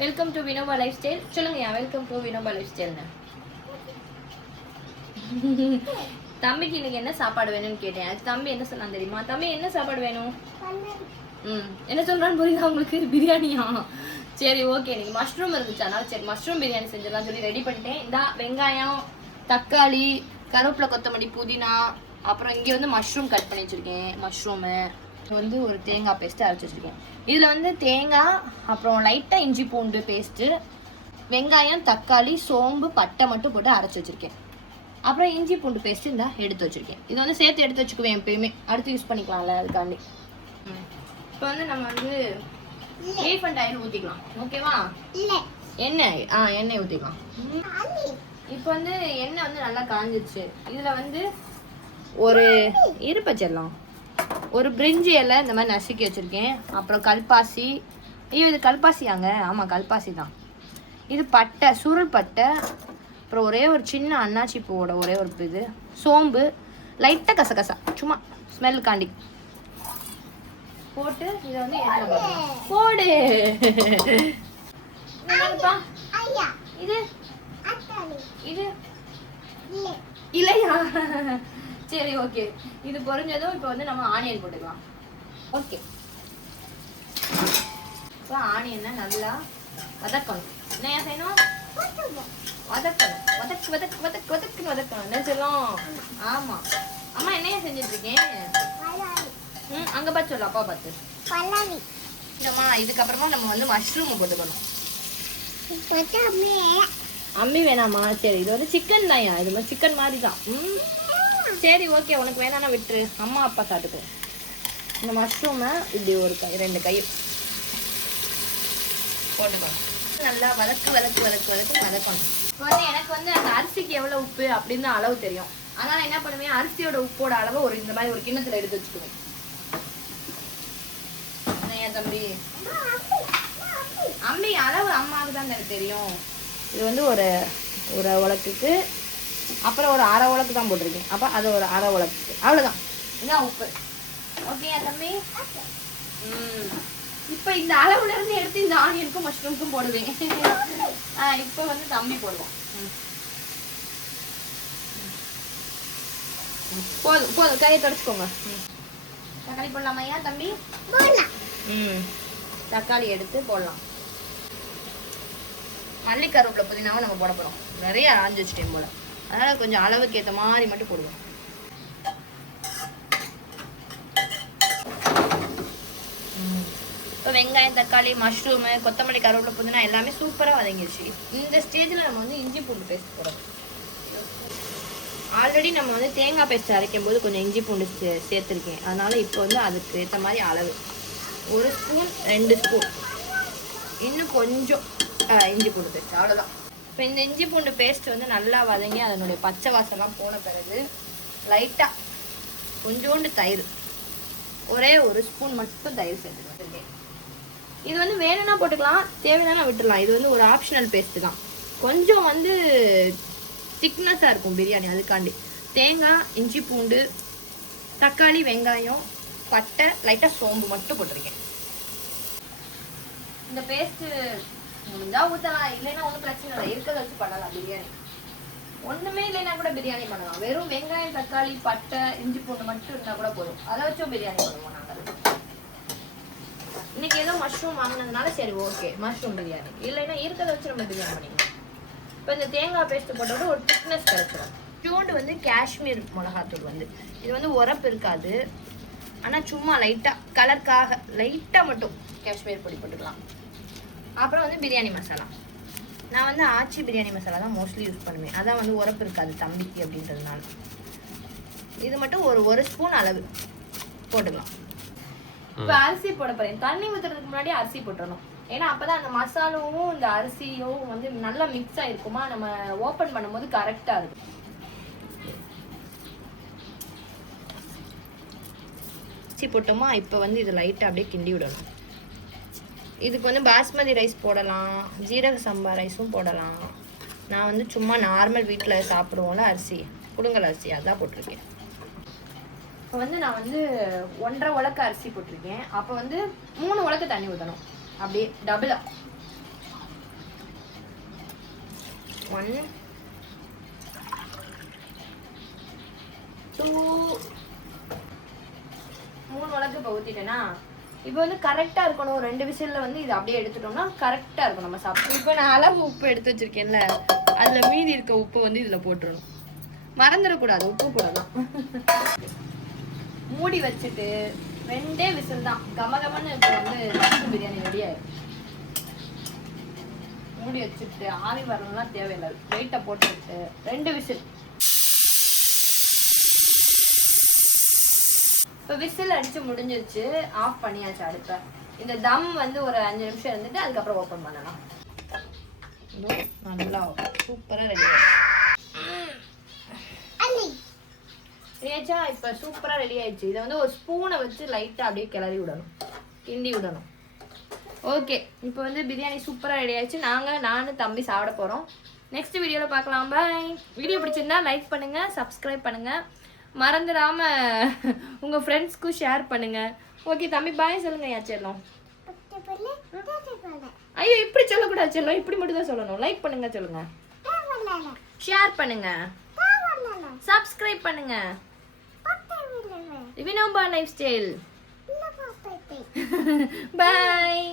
Welcome to Vinoba life style. சொல்லுங்கய்யா, welcome to Vinoba life ஸ்டைல்னு. தம்பிக்கு இன்னைக்கு என்ன சாப்பாடு வேணும்னு கேட்டேன். அது தம்பி என்ன சொன்னான் தெரியுமா? தம்பி என்ன சாப்பாடு வேணும்? என்ன சொல்றான்னு புரியுதா உங்களுக்கு? பிரியாணியா? சரி ஓகே. இன்னைக்கு மஷ்ரூம் இருந்துச்சு, அதனால சரி மஷ்ரூம் பிரியாணி செஞ்சிடலாம் சொல்லி ரெடி பண்ணிட்டேன். இந்த வெங்காயம், தக்காளி, கருவேப்பிலை, கொத்தமல்லி, புதினா, அப்புறம் இங்கே வந்து மஷ்ரூம் கட் பண்ணி வச்சிருக்கேன். மஷ்ரூமு வந்து ஒரு தேங்காய் பேஸ்ட்டு அரைச்சி வச்சிருக்கேன். இதில் வந்து தேங்காய், அப்புறம் லைட்டாக இஞ்சி பூண்டு பேஸ்ட்டு, வெங்காயம், தக்காளி, சோம்பு, பட்டை மட்டும் போட்டு அரைச்சி வச்சிருக்கேன். அப்புறம் இஞ்சி பூண்டு பேஸ்ட்டு இந்த எடுத்து வச்சிருக்கேன். இது வந்து சேர்த்து எடுத்து வச்சுக்குவேன் எப்பயுமே, அடுத்து யூஸ் பண்ணிக்கலாம்ல அதுக்காண்டி. இப்போ வந்து நம்ம வந்து ரீஃபண்ட் ஆயில் ஊற்றிக்கலாம், ஓகேவா? எண்ணெய் எண்ணெய் ஊற்றிக்கலாம். இப்போ வந்து எண்ணெய் வந்து நல்லா காஞ்சிருச்சு. இதில் வந்து ஒரு இருப்பச்செல்லாம் ஒரு பிரிஞ்சி இலை இந்த மாதிரி நசுக்கி வச்சுருக்கேன். அப்புறம் கல்பாசி, இது கல்பாசியாங்க? ஆமாம் கல்பாசி தான். இது பட்டை, சுருள் பட்டை, அப்புறம் ஒரே ஒரு சின்ன அன்னாச்சி பூவோட ஒரே ஒரு இது, சோம்பு, லைட்டாக கசகசா சும்மா ஸ்மெல்லுக்காண்டி போட்டு இதை வந்து போடு. இது இது இல்லையா? சரி ஓகே. இது பொரிஞ்சதும் இப்போ வந்து நம்ம ஆனியன் போட்டுக்கலாம். ஓகே, இப்போ ஆனியனை நல்லா வதக்கணும். என்ன செய்யணும்? வதக்கணும். வதக்கு வதக்கு வதக்கு வதக்குன்னு வதக்கணும். என்ன சொல்லும்? ஆமாம். அம்மா என்னையா செஞ்சுட்டு இருக்கேன்? அங்கே பார்த்து சொல்லு, அப்பா பார்த்து. இல்லைம்மா, இதுக்கப்புறமா நம்ம வந்து மஷ்ரூம் போட்டுக்கணும். அம்மி வேணாமா? சரி, இது வந்து சிக்கன் தான்யா, இது மாதிரி சிக்கன் மாதிரி தான். சரி ஓகே, உனக்கு வேணான்னா விட்டுரு, அம்மா அப்பா சாப்பிட்டுக்கோ. இந்த மஷ்ரூமை இப்படி ஒரு கை, 2 கை போட்டுக்கணும். நல்லா வதக்கு வதக்கு வதக்கு வதக்கு வதக்கணும். இப்போ வந்து எனக்கு வந்து அந்த அரிசிக்கு எவ்வளோ உப்பு அப்படின்னு அளவு தெரியும். அதனால் என்ன பண்ணுவேன், அரிசியோட உப்போட அளவை ஒரு இந்த மாதிரி ஒரு கிண்ணத்தில் எடுத்து வச்சுக்குவேன். ஏன் தம்பி? அம்மி அளவு அம்மாவுக்கு தான் எனக்கு தெரியும். இது வந்து ஒரு ஒரு உலக்குக்கு, அப்புறம் ஒரு அரை உலக்கு தான் போட்டிருக்கேன். அப்போ அது ஒரு அரை உலக்கு, அவ்வளோதான். இதுதான் உப்பு. ஓகேயா தம்பி? இப்போ இந்த அளவுல இருந்து எடுத்து இந்த ஆனியனுக்கும் மஷ்ரூமுக்கும் போடுவேன். இப்போ வந்து தம்பி போடுவோம். போதும் போதும், கையை தொடச்சிக்கோங்க. தக்காளி போடலாமா ஐயா தம்பி? தக்காளி எடுத்து போடலாம். மல்லி, கருவேப்பிலை, புதினாவும் நம்ம போட போகிறோம். நிறைய அரைஞ்சி வச்சுட்டேன் போல, அதனால் கொஞ்சம் அளவுக்கு ஏற்ற மாதிரி மட்டும் போடுவோம். இப்போ வெங்காயம், தக்காளி, மஷ்ரூமு, கொத்தமல்லி, கருவேப்பிலை, புதினா எல்லாமே சூப்பராக வதங்கிடுச்சு. இந்த ஸ்டேஜில் நம்ம வந்து இஞ்சி பூண்டு பேஸ்ட் போடுறோம். ஆல்ரெடி நம்ம வந்து தேங்காய் பேஸ்ட் அரைக்கும் போது கொஞ்சம் இஞ்சி பூண்டு சேர்த்துருக்கேன். அதனால் இப்போ வந்து அதுக்கு ஏற்ற மாதிரி அளவு 1 ஸ்பூன் 2 ஸ்பூன் இன்னும் கொஞ்சம் இஞ்சி பூண்டு பேஸ்ட், அவ்வளோதான். இப்போ இந்த இஞ்சி பூண்டு பேஸ்ட் வந்து நல்லா வதங்கி அதனுடைய பச்சை வாசம்லாம் போன பிறகு லைட்டாக கொஞ்சோண்டு தயிர், ஒரே 1 ஸ்பூன் மட்டும் தயிர் சேர்த்துக்கலாம். இது வந்து வேணும்னா போட்டுக்கலாம், தேவைன்னா விட்டுடலாம். இது வந்து ஒரு ஆப்ஷனல் பேஸ்ட்டு தான். கொஞ்சம் வந்து திக்னஸாக இருக்கும் பிரியாணி, அதுக்காண்டி. தேங்காய், இஞ்சி பூண்டு, தக்காளி, வெங்காயம், பட்டை, லைட்டாக சோம்பு மட்டும் போட்டிருக்கேன். இந்த பேஸ்ட்டு முடிஞ்சா ஊற்றலாம், இல்லைன்னா ஒன்றும் பிரச்சனை இல்லை, இருக்கிறத வச்சு பண்ணலாம் பிரியாணி. ஒன்றுமே இல்லைன்னா கூட பிரியாணி பண்ணலாம். வெறும் வெங்காயம், தக்காளி, பட்டை, இஞ்சி பூண்டு மட்டும் இருந்தால் கூட போதும். அதை வச்சும் பிரியாணி பண்ணுவோம் நாங்கள். இன்னைக்கு ஏதோ மஷ்ரூம் வாங்கினதுனால சரி ஓகே மஷ்ரூம் பிரியாணி, இல்லைன்னா இருக்கிறத வச்சு நம்ம பிரியாணி பண்ணிக்கலாம். இப்போ இந்த தேங்காய் பேஸ்ட்டு போட்டோட ஒரு திக்னஸ் கிடைச்சிடும். சூண்டு வந்து காஷ்மீர் மிளகாத்தூள் வந்து இது வந்து உரப்பு இருக்காது, ஆனால் சும்மா லைட்டாக கலருக்காக லைட்டாக மட்டும் காஷ்மீர் பொடி போட்டுக்கலாம். அப்புறம் வந்து பிரியாணி மசாலா, நான் வந்து ஆச்சி பிரியாணி மசாலா தான் மோஸ்ட்லி யூஸ் பண்ணுவேன். அதான் வந்து உரப்பு இருக்காது தம்பிக்கு அப்படின்றதுனால. இது மட்டும் ஒரு ஸ்பூன் அளவு போட்டுக்கலாம். இப்போ அரிசி போட போகிறேன். தண்ணி ஊற்றுறதுக்கு முன்னாடி அரிசி போட்டுடணும். ஏன்னா அப்போ தான் அந்த மசாலாவும் இந்த அரிசியும் வந்து நல்லா மிக்ஸ் ஆகிருக்குமா, நம்ம ஓப்பன் பண்ணும்போது கரெக்டாக இருக்கும். அரிசி போட்டோமா, இப்போ வந்து இது லைட்டாக அப்படியே கிண்டி விடணும். இதுக்கு வந்து பாஸ்மதி ரைஸ் போடலாம், ஜீரக சம்பா ரைஸும் போடலாம். நான் வந்து சும்மா நார்மல் வீட்டில் சாப்பிடுவோம்ல அரிசி, புழுங்கல் அரிசி, அதான் போட்டிருக்கேன். இப்போ வந்து நான் வந்து 1.5 உலக்கு அரிசி போட்டிருக்கேன். அப்போ வந்து 3 உலக்கு தண்ணி ஊற்றணும், அப்படியே டபுளாக. 1 2 3 மிளகு இப்போ ஊற்றிட்டேன்னா இப்போ வந்து கரெக்டாக இருக்கணும். 2 விசிலில் வந்து இது அப்படியே எடுத்துட்டோம்னா கரெக்டாக இருக்கும் நம்ம சாப்பிட்டு. இப்போ நான் அளவு உப்பு எடுத்து வச்சிருக்கேன்ல, அதில் மீதி இருக்க உப்பு வந்து இதில் போட்டுடணும். மறந்துடக்கூடாது, உப்பு போடலாம். மூடி வச்சுட்டு 2 விசில் தான். கமகமன்னு இப்போ வந்து மஷ்ரூம் பிரியாணி ரெடி ஆயிடும். மூடி வச்சுட்டு ஆவி வரலாம் தேவையில்லை. வெயிட்டை போட்டுவிட்டு 2 விசில். இப்போ விசில் அடிச்சு முடிஞ்சிருச்சு. ஆஃப் பண்ணியாச்சு அடுப்பை. இந்த தம் வந்து ஒரு 5 நிமிஷம் இருந்துட்டு அதுக்கப்புறம் ஓப்பன் பண்ணலாம். நல்லா சூப்பராக ரெடி ஆயிடுச்சா. இப்போ சூப்பராக ரெடி ஆயிடுச்சு. இதை வந்து ஒரு ஸ்பூனை வச்சு லைட்டாக அப்படியே கிளறி விடணும், கிண்டி விடணும். ஓகே, இப்போ வந்து பிரியாணி சூப்பராக ரெடி ஆயிடுச்சு. நானும் தம்பி சாப்பிட போகிறோம். நெக்ஸ்ட் வீடியோவில் பார்க்கலாம். பாய். வீடியோ பிடிச்சிருந்தா லைக் பண்ணுங்கள், சப்ஸ்கிரைப் பண்ணுங்கள், மறந்துடாம உங்கள் ஃப்ரெண்ட்ஸ்க்கும் ஷேர் பண்ணுங்கள். ஓகே தம்பி பாய் சொல்லுங்கள். யாச்செல்லாம் ஐயோ இப்படி சொல்லக்கூடாது செல்லம், இப்படி மட்டும் தான் சொல்லணும். லைக் பண்ணுங்க சொல்லுங்க, ஷேர் பண்ணுங்க, சப்ஸ்கிரைப் பண்ணுங்க. Vinoba lifestyle. பாய்.